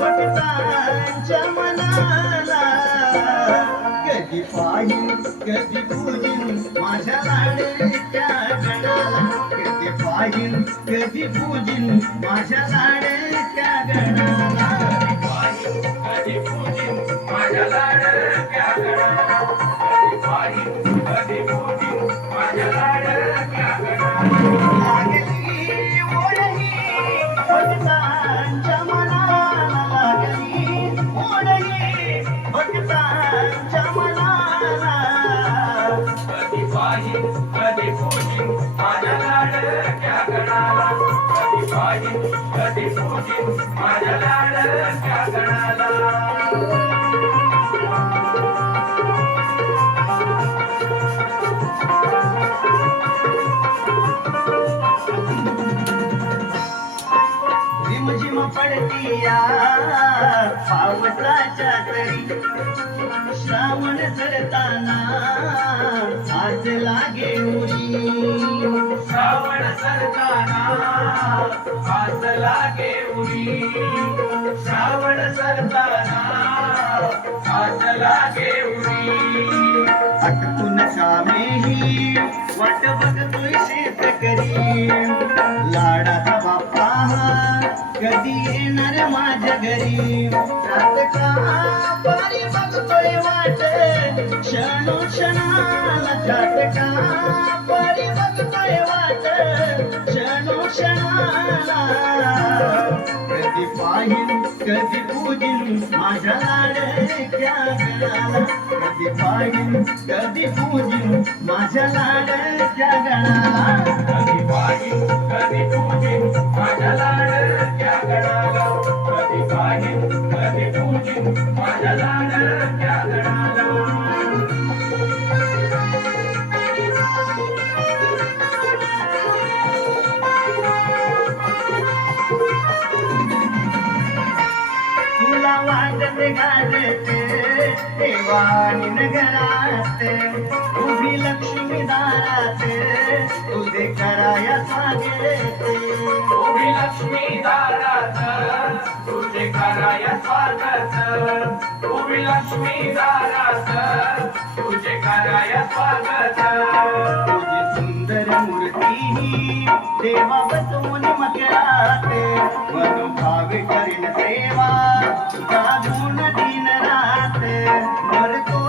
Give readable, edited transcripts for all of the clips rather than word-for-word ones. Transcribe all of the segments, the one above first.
भक्तांच्या मनाला कधी पाहिन कधी पूजिन माझ्या लाडक्या गणाला कधी पाहिन कधी पूजिन माझ्या लाडक्या गणाला कधी पूजिन माझ्या लाडक्या गणाला कधी पाहिन कधी पूजिन माझ्या लाडक्या गणाला लागली ओढही भक्तांच्या मनाला लागली ओढही भक्तांच्या मनाला कधी पाहिन कधी पूजिन माझ्या लाडक्या गणाला कधी पाहिन कधी पूजिन माझ्या लाडक्या गणाला रिमझिम पडतीया पावसाच्या तरी श्रावण झरताना आज लागे उरी श्रावण सरताना हात लागे उरी श्रावण सरताना हात लागे उरी अटकून कामेही वाट बघतोय शेतकरी लाडाचा बाप्पा कधी येणार माझ्या घरी रात का पारी बघतोय वाट क्षणोक्षणाला रात का पारी बघतोय वाट क्षणोक्षणाला कधी पाहिन कधी पूजिन माझ्या लाडक्या गणाला कधी पाहिन कधी पूजिन माझ्या लाडक्या गणाला कधी पाहिन कधी पूजिन माझ्या लाडक्या गणाला कधी पाहिन कधी पूजिन माझ्या लाडक्या गणाला तुला वाजत गाजते देवानी नगरात उभी लक्ष्मी दारात तुझे कराया स्वागत उभी लक्ष्मी दारात तुझे कराया स्वागत उभी लक्ष्मी दारात तुझे कराया स्वागत तुझी सुंदर मूर्ती देवा बसवून मकरात मनोभावे करीन सेवा जागून दिन रात भरतो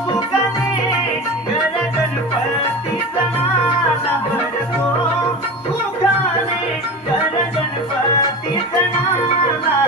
सुखाने घर गणपती सणाला भरतो सुखाने घर गणपती सणाला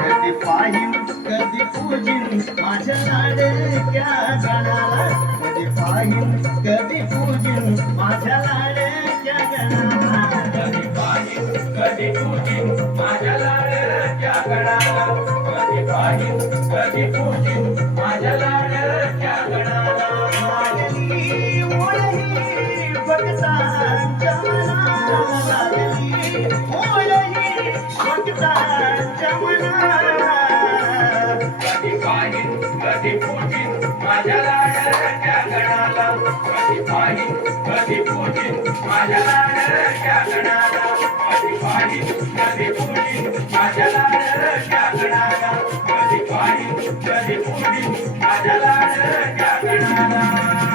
कधी पाहिन कधी पूजिन माझ्या लाडक्या गणाला कधी पाहिन कधी पूजिन माझ्या लाडक्या गणाला कधी पाहिन कधी पूजिन माझ्या लाडक्या गणाला कधी पाहिन कधी पूजिन माझ्या लाडक्या गणाला लागली ओढही भक्तांच्या मनाला लागली ओढही भक्तांच्या मनाला कधी पाहिन कधी पूजिन माझ्या लाडक्या गणाला कधी पाहिन कधी पूजिन माझ्या लाडक्या गणाला कधी पाहिन कधी पूजिन माझ्या लाडक्या गणाला कधी पाहिन कधी पूजिन माझ्या लाडक्या गणाला